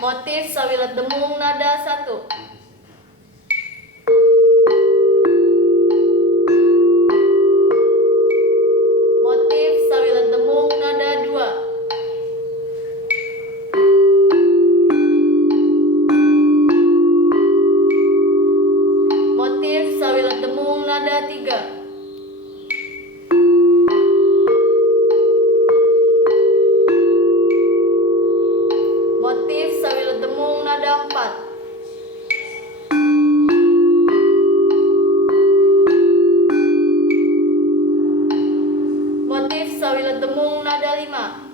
Motif sawilat demung nada 1. Motif sawilat demung nada 2. Motif sawilat demung nada 3. Motif sawilat demung nada 4. Motif sawilat demung nada 5.